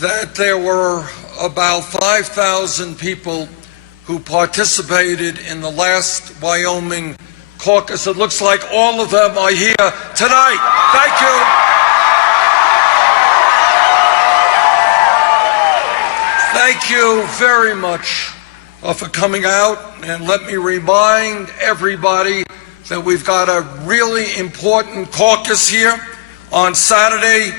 that there were about 5,000 people who participated in the last Wyoming caucus. It looks like all of them are here tonight. Thank you. Thank you very much for coming out. And let me remind everybody that we've got a really important caucus here on Saturday.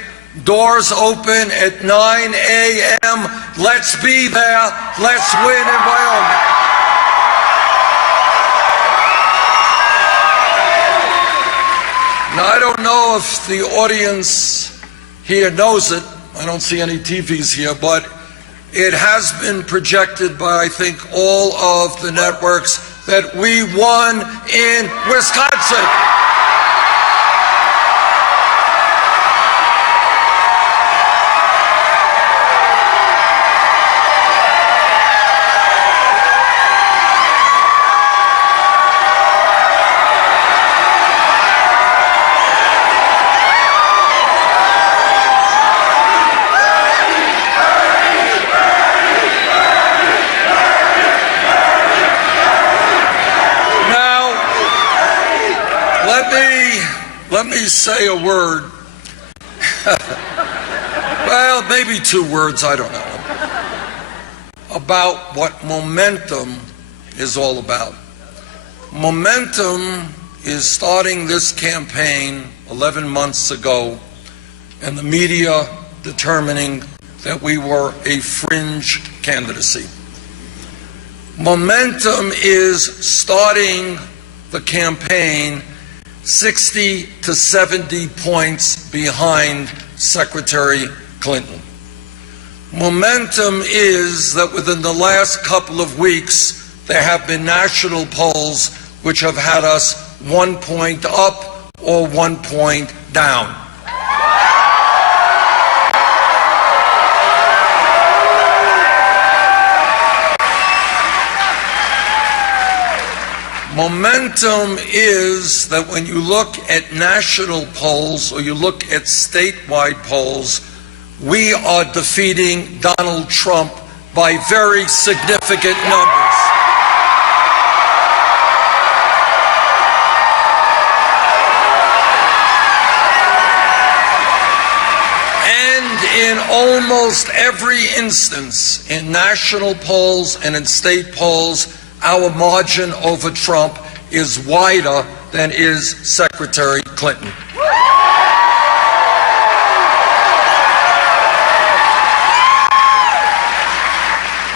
Doors open at 9 a.m. Let's be there. Let's win in Wyoming. Now, I don't know if the audience here knows it. I don't see any TVs here, but it has been projected by, I think, all of the networks that we won in Wisconsin. Let me say a word, well, maybe two words, I don't know, about what momentum is all about. Momentum is starting this campaign 11 months ago, and the media determining that we were a fringe candidacy. Momentum is starting the campaign 60 to 70 points behind Secretary Clinton. Momentum is that within the last couple of weeks, there have been national polls which have had us 1 point up or 1 point down. Momentum is that when you look at national polls or you look at statewide polls, we are defeating Donald Trump by very significant numbers. And in almost every instance, in national polls and in state polls, our margin over Trump is wider than is Secretary Clinton.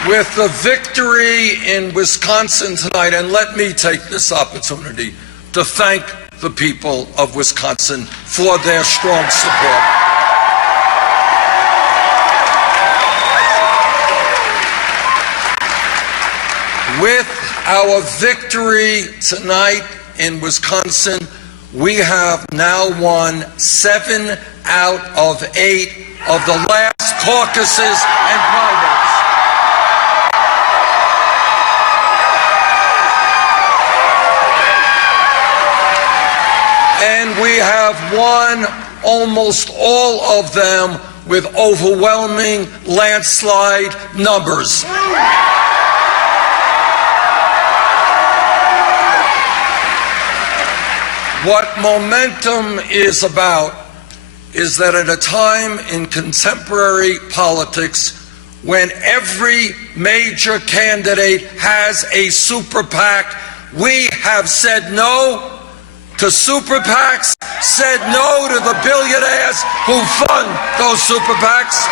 With the victory in Wisconsin tonight, and let me take this opportunity to thank the people of Wisconsin for their strong support. With our victory tonight in Wisconsin, we have now won 7 out of 8 of the last caucuses and primaries. And we have won almost all of them with overwhelming landslide numbers. What momentum is about is that at a time in contemporary politics when every major candidate has a super PAC, we have said no to super PACs, said no to the billionaires who fund those super PACs.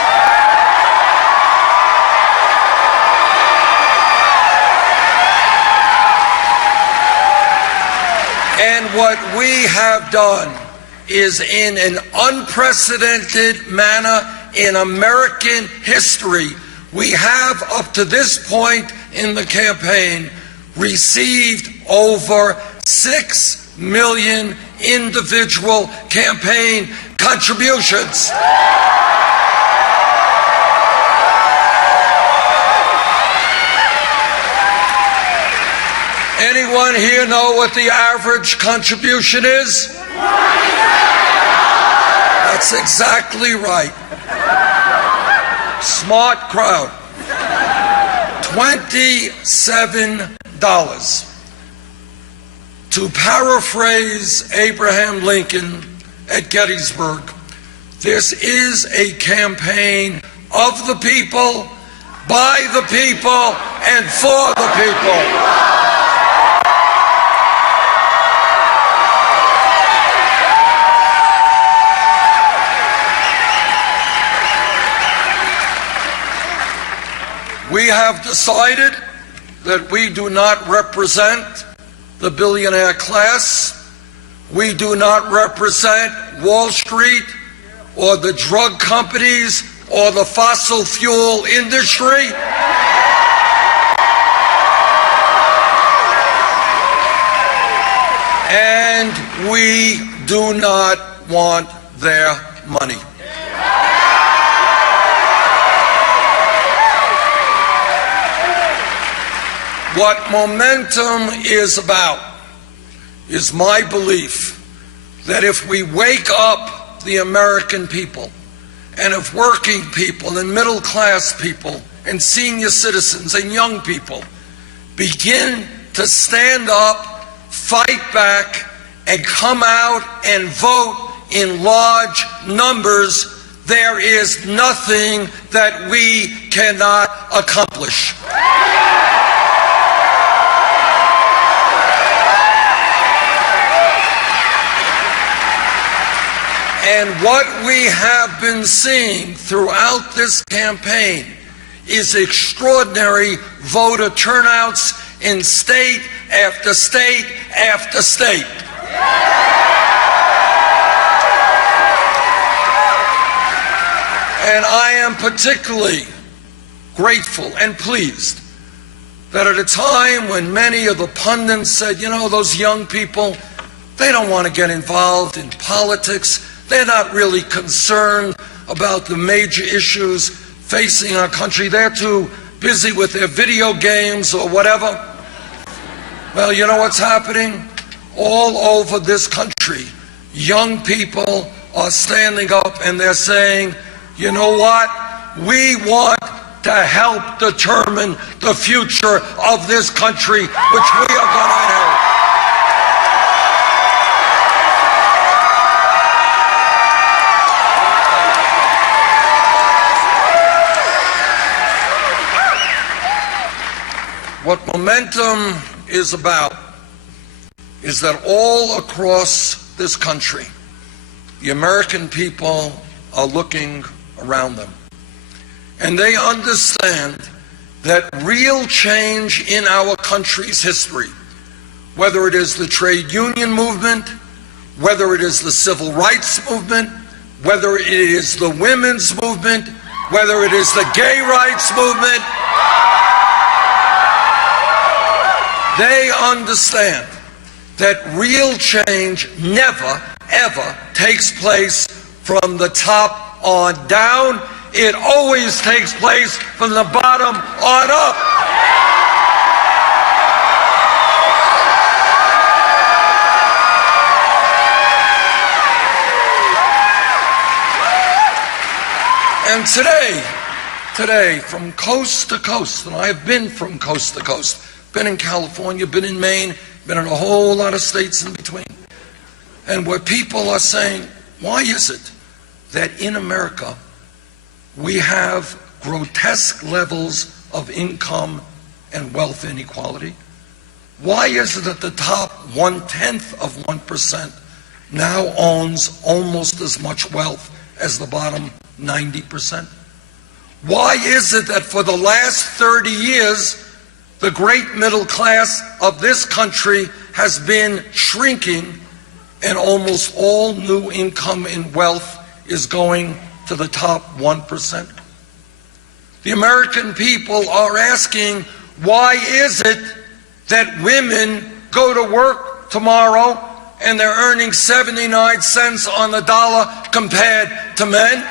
And what we have done is, in an unprecedented manner in American history, we have up to this point in the campaign received over 6 million individual campaign contributions. Anyone here know what the average contribution is? That's exactly right. Smart crowd. $27. To paraphrase Abraham Lincoln at Gettysburg, this is a campaign of the people, by the people, and for the people. We have decided that we do not represent the billionaire class. We do not represent Wall Street or the drug companies or the fossil fuel industry. And we do not want their money. What momentum is about is my belief that if we wake up the American people, and if working people and middle class people and senior citizens and young people begin to stand up, fight back, and come out and vote in large numbers, there is nothing that we cannot accomplish. And what we have been seeing throughout this campaign is extraordinary voter turnouts in state after state after state. And I am particularly grateful and pleased that at a time when many of the pundits said, you know, those young people, they don't want to get involved in politics. They're not really concerned about the major issues facing our country. They're too busy with their video games or whatever. Well, you know what's happening? All over this country, young people are standing up and they're saying, you know what? We want to help determine the future of this country, which we are going to inherit. What momentum is about is that all across this country, the American people are looking around them. And they understand that real change in our country's history, whether it is the trade union movement, whether it is the civil rights movement, whether it is the women's movement, whether it is the gay rights movement, they understand that real change never, ever takes place from the top on down. It always takes place from the bottom on up. And today, from coast to coast, and I have been from coast to coast, been in California, been in Maine, been in a whole lot of states in between. And where people are saying, why is it that in America we have grotesque levels of income and wealth inequality? Why is it that the top 1/10 of 1% now owns almost as much wealth as the bottom 90%? Why is it that for the last 30 years, the great middle class of this country has been shrinking and almost all new income and wealth is going to the top 1%? The American people are asking, why is it that women go to work tomorrow and they're earning 79 cents on the dollar compared to men?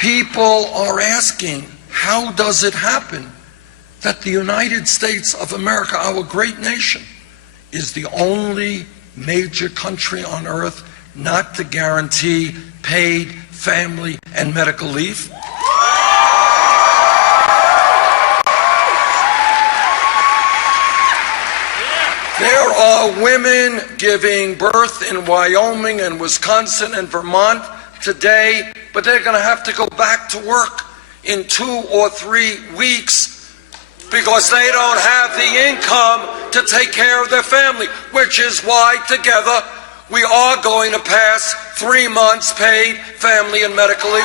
People are asking, how does it happen that the United States of America, our great nation, is the only major country on earth not to guarantee paid family and medical leave? There are women giving birth in Wyoming and Wisconsin and Vermont today, but they're going to have to go back to work in 2 or 3 weeks because they don't have the income to take care of their family, which is why together we are going to pass 3 months paid family and medical leave.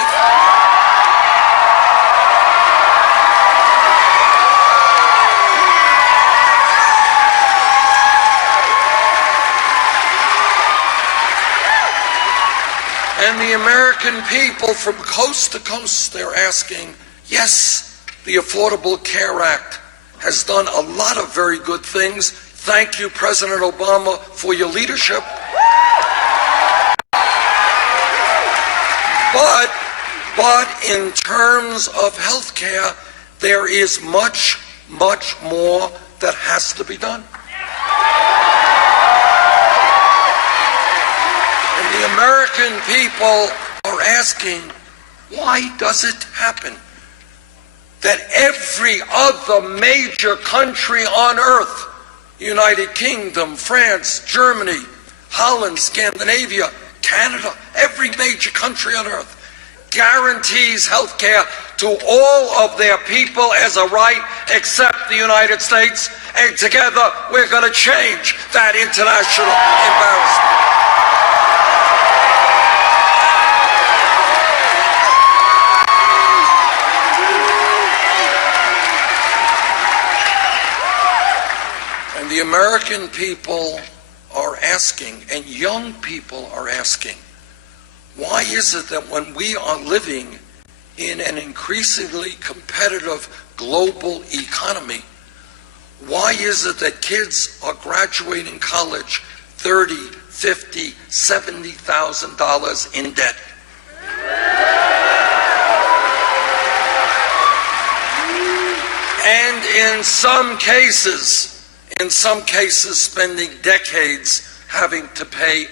And the American people from coast to coast, they're asking, yes, the Affordable Care Act has done a lot of very good things. Thank you, President Obama, for your leadership. But in terms of health care, there is much, much more that has to be done. The American people are asking, why does it happen that every other major country on earth, United Kingdom, France, Germany, Holland, Scandinavia, Canada, every major country on earth guarantees health care to all of their people as a right except the United States, and together we're going to change that international embarrassment. The American people are asking, and young people are asking, why is it that when we are living in an increasingly competitive global economy, why is it that kids are graduating college $30,000, $50,000, $70,000 in debt? And in some cases spending decades having to pay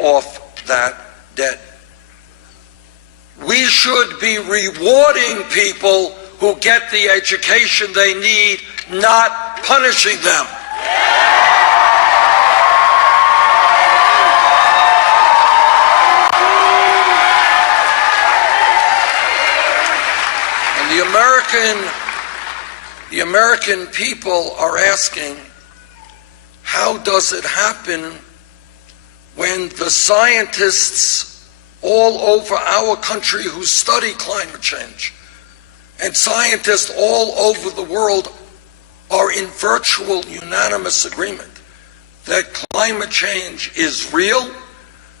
off that debt. We should be rewarding people who get the education they need, not punishing them. And the American people are asking, how does it happen when the scientists all over our country who study climate change and scientists all over the world are in virtual unanimous agreement that climate change is real,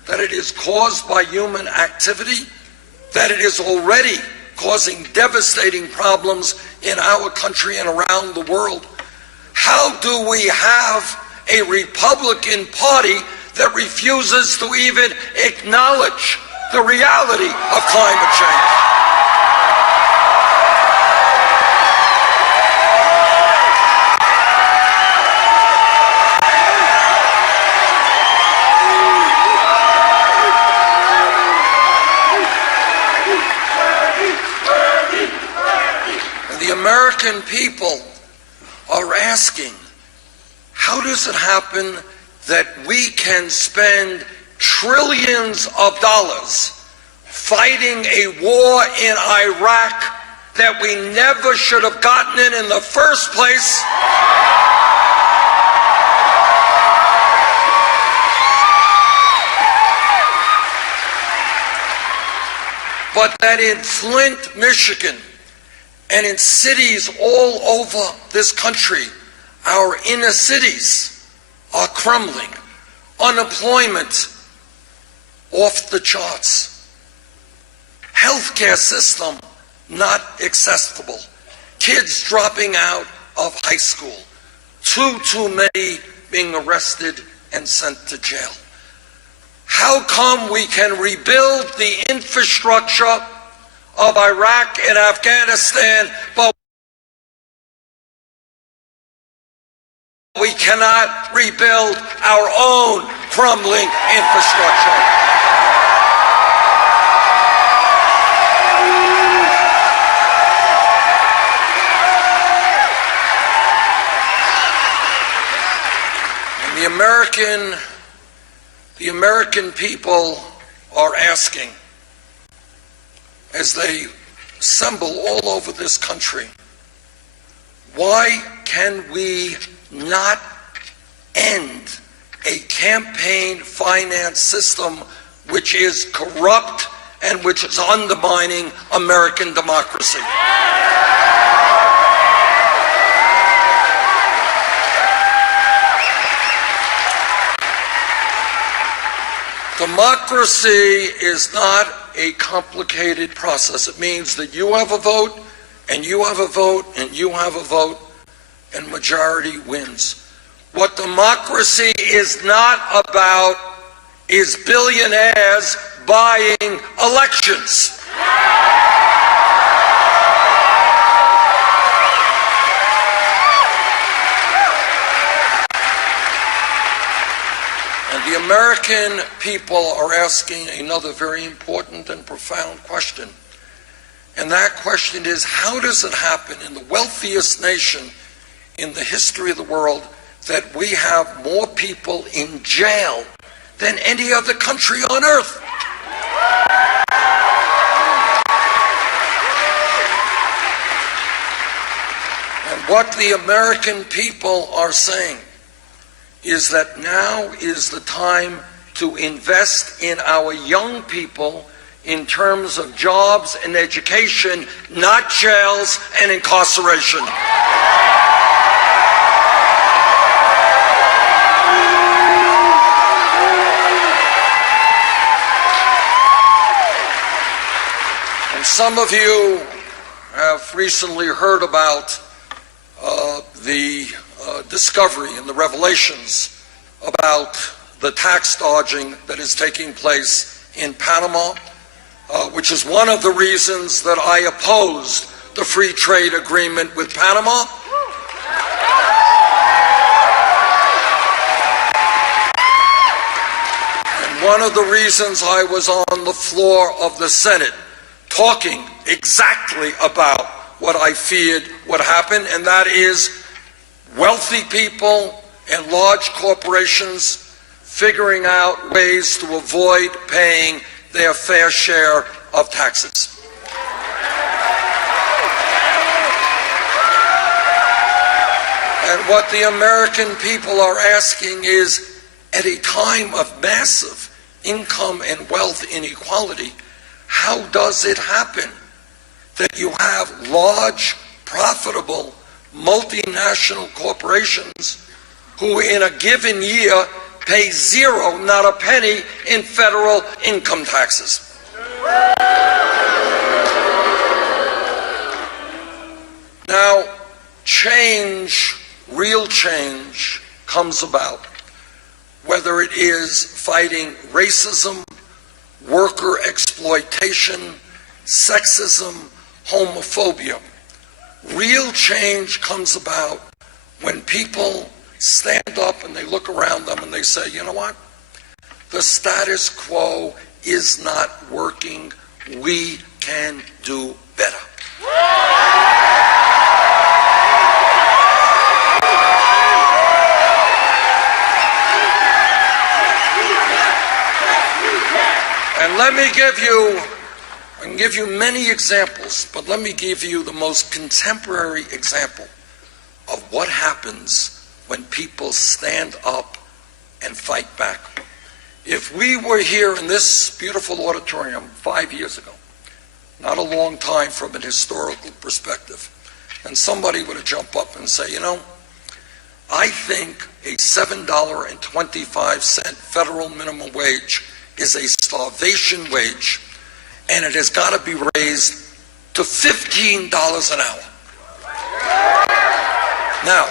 that it is caused by human activity, that it is already causing devastating problems in our country and around the world? How do we have a Republican Party that refuses to even acknowledge the reality of climate change? The American people are asking, how does it happen that we can spend trillions of dollars fighting a war in Iraq that we never should have gotten in the first place? But that in Flint, Michigan, and in cities all over this country, our inner cities are crumbling. Unemployment off the charts. Healthcare system not accessible. Kids dropping out of high school. Too many being arrested and sent to jail. How come we can rebuild the infrastructure of Iraq and Afghanistan, but we cannot rebuild our own crumbling infrastructure. And the American people are asking, as they assemble all over this country, why can we not end a campaign finance system which is corrupt and which is undermining American democracy? Democracy is not a complicated process. It means that you have a vote, and you have a vote, and you have a vote, and majority wins. What democracy is not about is billionaires buying elections. And the American people are asking another very important and profound question. And that question is, how does it happen in the wealthiest nation in the history of the world that we have more people in jail than any other country on earth? And what the American people are saying is that now is the time to invest in our young people in terms of jobs and education, not jails and incarceration. And some of you have recently heard about the discovery and the revelations about the tax dodging that is taking place in Panama, which is one of the reasons that I opposed the free trade agreement with Panama. And one of the reasons I was on the floor of the Senate talking exactly about what I feared would happen, and that is wealthy people and large corporations figuring out ways to avoid paying their fair share of taxes. And what the American people are asking is, at a time of massive income and wealth inequality, how does it happen that you have large, profitable, multinational corporations who in a given year pay zero, not a penny, in federal income taxes? Now, change, real change, comes about whether it is fighting racism, worker exploitation, sexism, homophobia. Real change comes about when people stand up and they look around them and they say, you know what? The status quo is not working. We can do better. And let me give you, I can give you many examples, but let me give you the most contemporary example of what happens when people stand up and fight back. If we were here in this beautiful auditorium 5 years ago, not a long time from an historical perspective, and somebody would have jumped up and say, you know, I think a $7.25 federal minimum wage is a starvation wage, and it has got to be raised to $15 an hour. Now,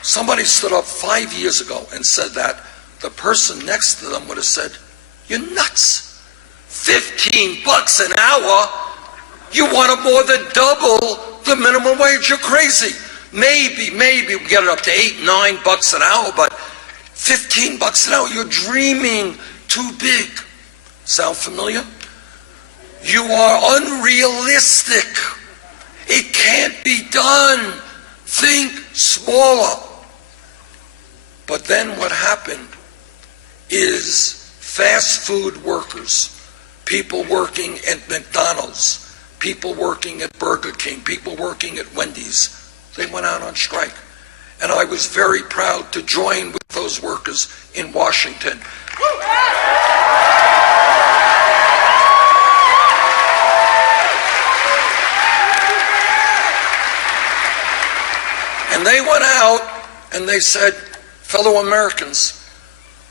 somebody stood up 5 years ago and said that. The person next to them would have said, you're nuts. $15 an hour? You want to more than double the minimum wage? You're crazy. Maybe we get it up to $8, $9 an hour, but $15 an hour, you're dreaming too big. Sound familiar? You are unrealistic. It can't be done. Think smaller. But then what happened is fast food workers, people working at McDonald's, people working at Burger King, people working at Wendy's, they went out on strike. And I was very proud to join with those workers in Washington. And they went out and they said, fellow Americans,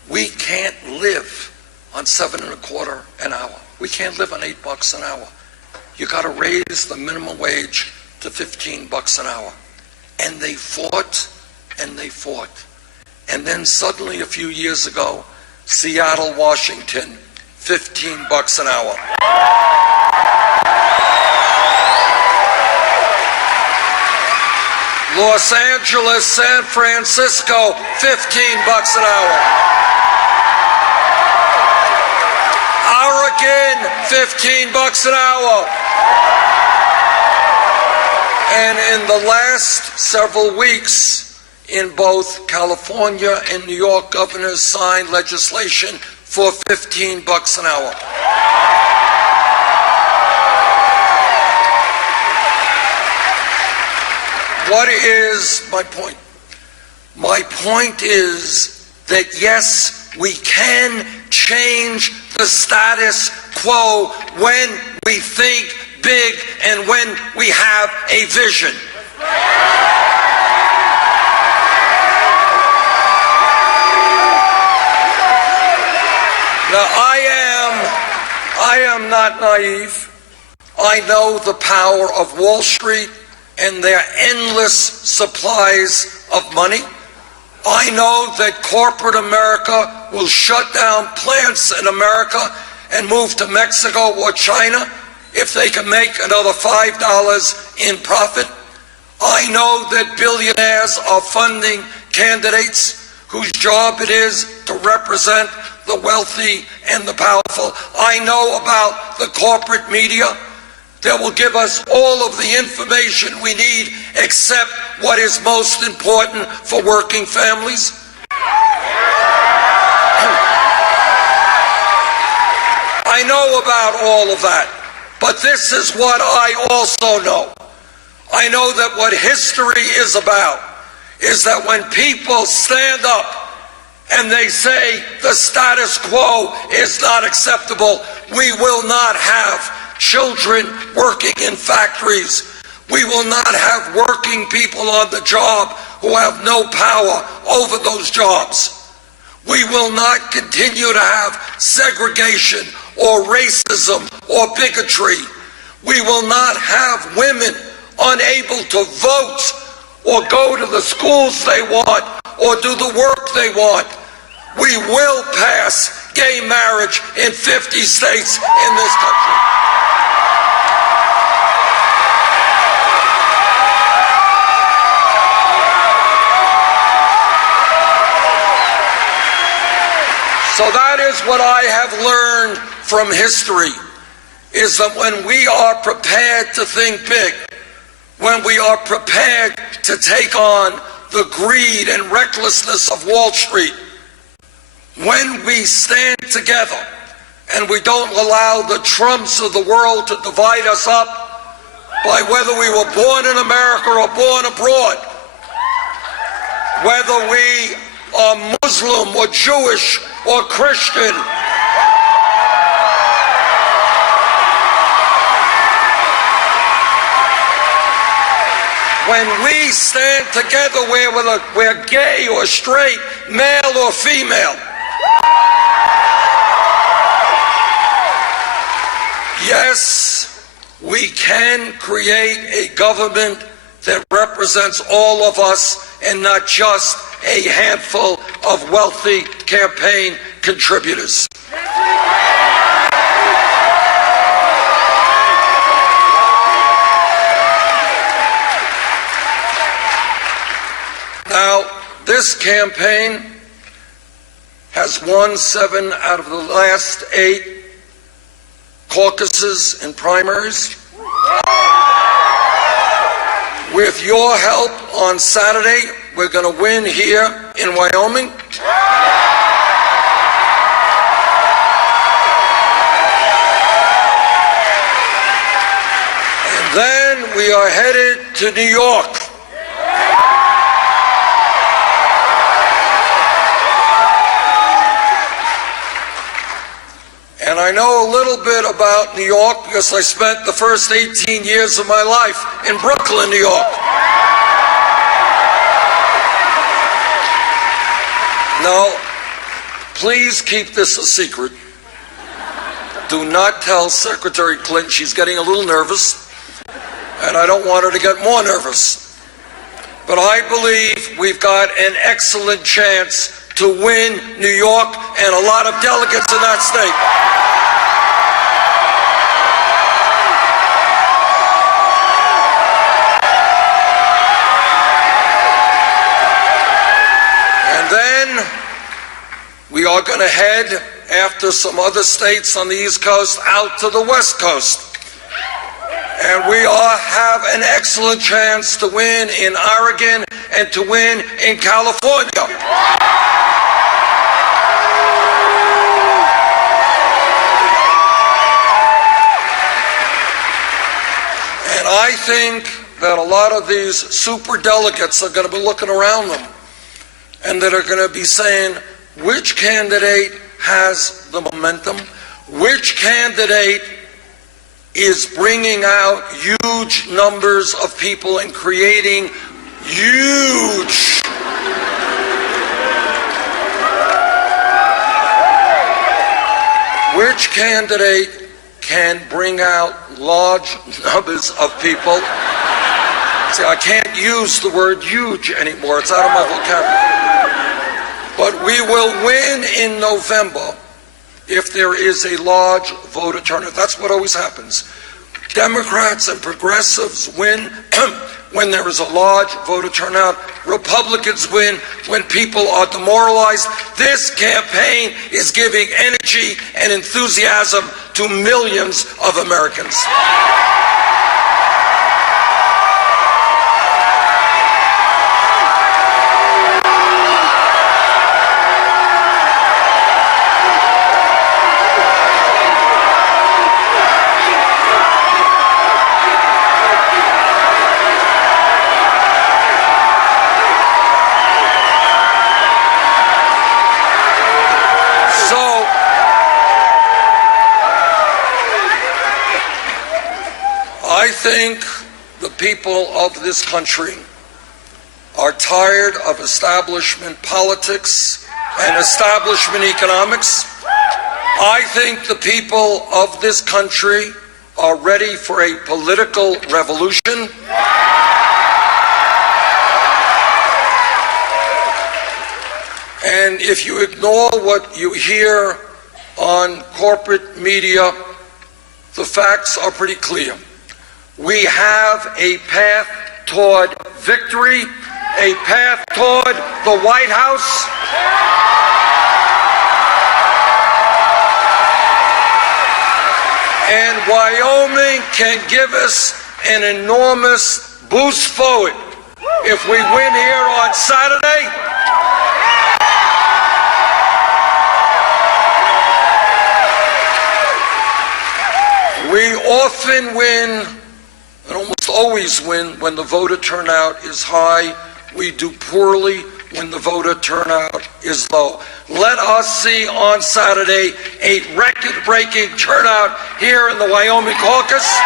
we can't live on $7.25 an hour. We can't live on $8 an hour. You got to raise the minimum wage to $15 an hour. And they fought and they fought. And then suddenly a few years ago, Seattle, Washington, $15 an hour. Los Angeles, San Francisco, $15 an hour. Oregon, $15 an hour. And in the last several weeks, in both California and New York, governors signed legislation for $15 an hour. What is my point? My point is that yes, we can change the status quo when we think big and when we have a vision. Now, I am not naive. I know the power of Wall Street and their endless supplies of money. I know that corporate America will shut down plants in America and move to Mexico or China if they can make another $5 in profit. I know that billionaires are funding candidates whose job it is to represent the wealthy and the powerful. I know about the corporate media that will give us all of the information we need except what is most important for working families. I know about all of that, but this is what I also know. I know that what history is about is that when people stand up and they say the status quo is not acceptable, we will not have children working in factories. We will not have working people on the job who have no power over those jobs. We will not continue to have segregation or racism or bigotry. We will not have women unable to vote or go to the schools they want or do the work they want. We will pass gay marriage in 50 states in this country. So that is what I have learned from history, is that when we are prepared to think big, when we are prepared to take on the greed and recklessness of Wall Street, when we stand together and we don't allow the Trumps of the world to divide us up by whether we were born in America or born abroad, whether we are Muslim or Jewish or Christian, when we stand together, whether we're gay or straight, male or female, yes, we can create a government that represents all of us and not just a handful of wealthy campaign contributors. This campaign has won 7 out of the last 8 caucuses and primaries. With your help on Saturday, we're going to win here in Wyoming. And then we are headed to New York. And I know a little bit about New York because I spent the first 18 years of my life in Brooklyn, New York. Now, please keep this a secret. Do not tell Secretary Clinton. She's getting a little nervous, and I don't want her to get more nervous. But I believe we've got an excellent chance to win New York and a lot of delegates in that state. And then we are going to head, after some other states on the East Coast, out to the West Coast. And we all have an excellent chance to win in Oregon and to win in California. And I think that a lot of these super delegates are going to be looking around them and that are going to be saying, which candidate has the momentum? Which candidate is bringing out huge numbers of people and creating huge which candidate can bring out large numbers of people? See, I can't use the word huge anymore. It's out of my vocabulary. But we will win in November if there is a large voter turnout. That's what always happens. Democrats and progressives win when there is a large voter turnout. Republicans win when people are demoralized. This campaign is giving energy and enthusiasm to millions of Americans. I think the people of this country are tired of establishment politics and establishment economics. I think the people of this country are ready for a political revolution. And if you ignore what you hear on corporate media, the facts are pretty clear. We have a path toward victory, a path toward the White House. And Wyoming can give us an enormous boost forward if we win here on Saturday. We often win, and almost always win, when the voter turnout is high. We do poorly when the voter turnout is low. Let us see on Saturday a record-breaking turnout here in the Wyoming caucus.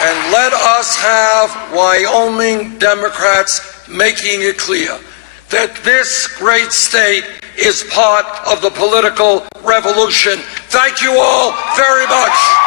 And let us have Wyoming Democrats making it clear that this great state is part of the political revolution. Thank you all very much.